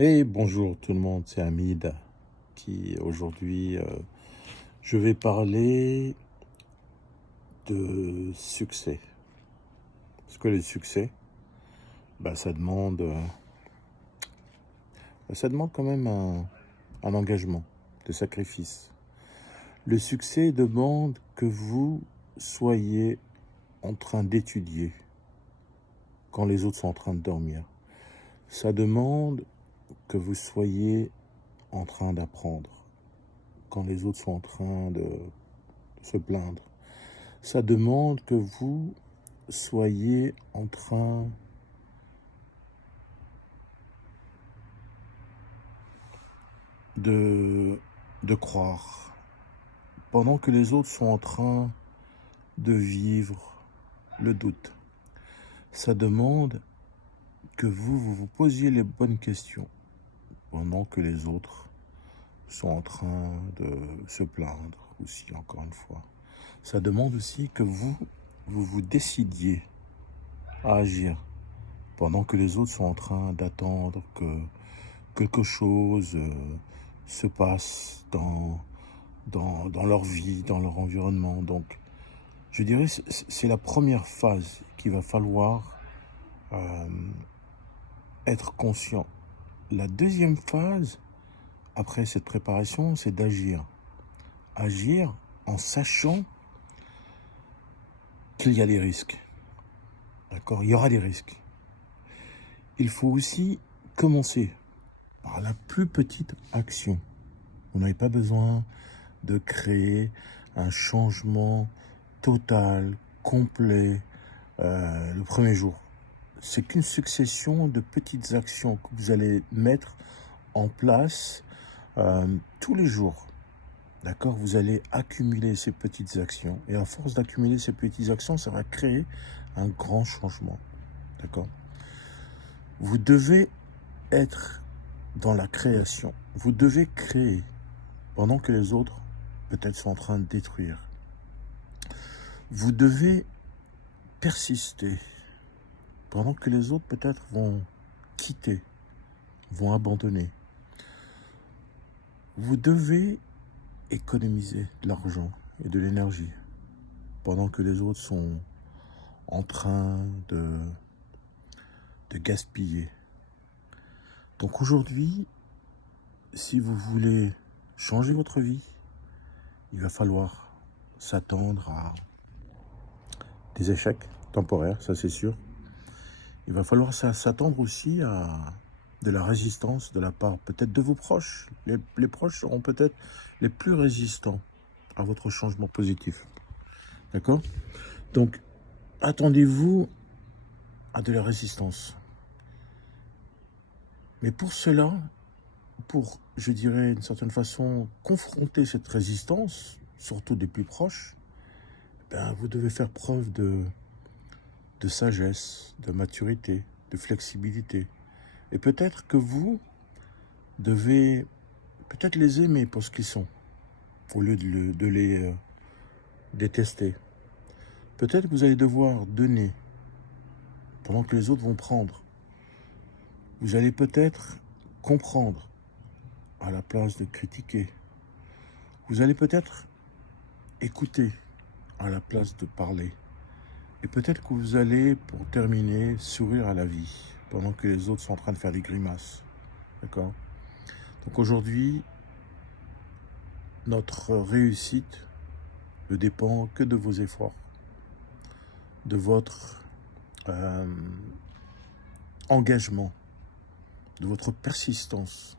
Et bonjour tout le monde, c'est Hamid qui aujourd'hui je vais parler de succès. Parce que le succès, ça demande quand même un engagement, de sacrifice. Le succès demande que vous soyez en train d'étudier quand les autres sont en train de dormir. Ça demande que vous soyez en train d'apprendre quand les autres sont en train de se plaindre. Ça demande que vous soyez en train de, de croire, pendant que les autres sont en train de vivre le doute. Ça demande que vous posiez les bonnes questions, pendant que les autres sont en train de se plaindre aussi, encore une fois. Ça demande aussi que vous décidiez à agir, pendant que les autres sont en train d'attendre que quelque chose se passe dans leur vie, dans leur environnement. Donc, je dirais que c'est la première phase qu'il va falloir euh, être conscient. La deuxième phase, après cette préparation, c'est d'agir. Agir en sachant qu'il y a des risques. D'accord? Il y aura des risques. Il faut aussi commencer par la plus petite action. Vous n'avez pas besoin de créer un changement total, complet, le premier jour. C'est qu'une succession de petites actions que vous allez mettre en place tous les jours. D'accord? Vous allez accumuler ces petites actions. Et à force d'accumuler ces petites actions, ça va créer un grand changement. D'accord? Vous devez être dans la création. Vous devez créer pendant que les autres peut-être sont en train de détruire. Vous devez persister pendant que les autres peut-être vont quitter, vont abandonner. Vous devez économiser de l'argent et de l'énergie pendant que les autres sont en train de gaspiller. Donc aujourd'hui, si vous voulez changer votre vie, il va falloir s'attendre à des échecs temporaires, ça c'est sûr. Il va falloir s'attendre aussi à de la résistance de la part peut-être de vos proches. Les proches seront peut-être les plus résistants à votre changement positif. D'accord? Donc, attendez-vous à de la résistance. Mais pour cela, pour, je dirais, d'une certaine façon, confronter cette résistance, surtout des plus proches, vous devez faire preuve de sagesse, de maturité, de flexibilité. Et peut-être que vous devez peut-être les aimer pour ce qu'ils sont, au lieu de les détester. Peut-être que vous allez devoir donner pendant que les autres vont prendre. Vous allez peut-être comprendre à la place de critiquer. Vous allez peut-être écouter à la place de parler. Et peut-être que vous allez, pour terminer, sourire à la vie pendant que les autres sont en train de faire des grimaces. D'accord? Donc aujourd'hui, notre réussite ne dépend que de vos efforts, de votre euh, engagement, de votre persistance,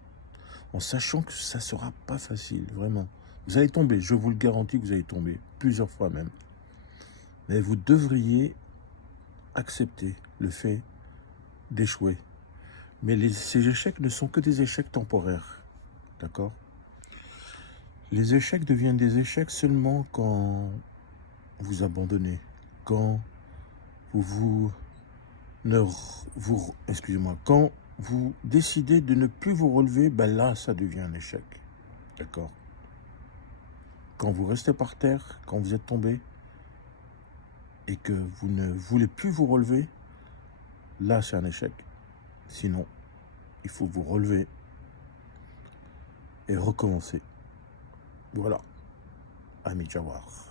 en sachant que ça ne sera pas facile, vraiment. Vous allez tomber, je vous le garantis que vous allez tomber, plusieurs fois même. Mais vous devriez accepter le fait d'échouer. Mais ces échecs ne sont que des échecs temporaires, d'accord? Les échecs deviennent des échecs seulement quand vous abandonnez, quand vous ne vous, excusez-moi, quand vous décidez de ne plus vous relever, là, ça devient un échec, d'accord? Quand vous restez par terre, quand vous êtes tombé et que vous ne voulez plus vous relever, là, c'est un échec. Sinon, il faut vous relever et recommencer. Voilà, ami Jawar.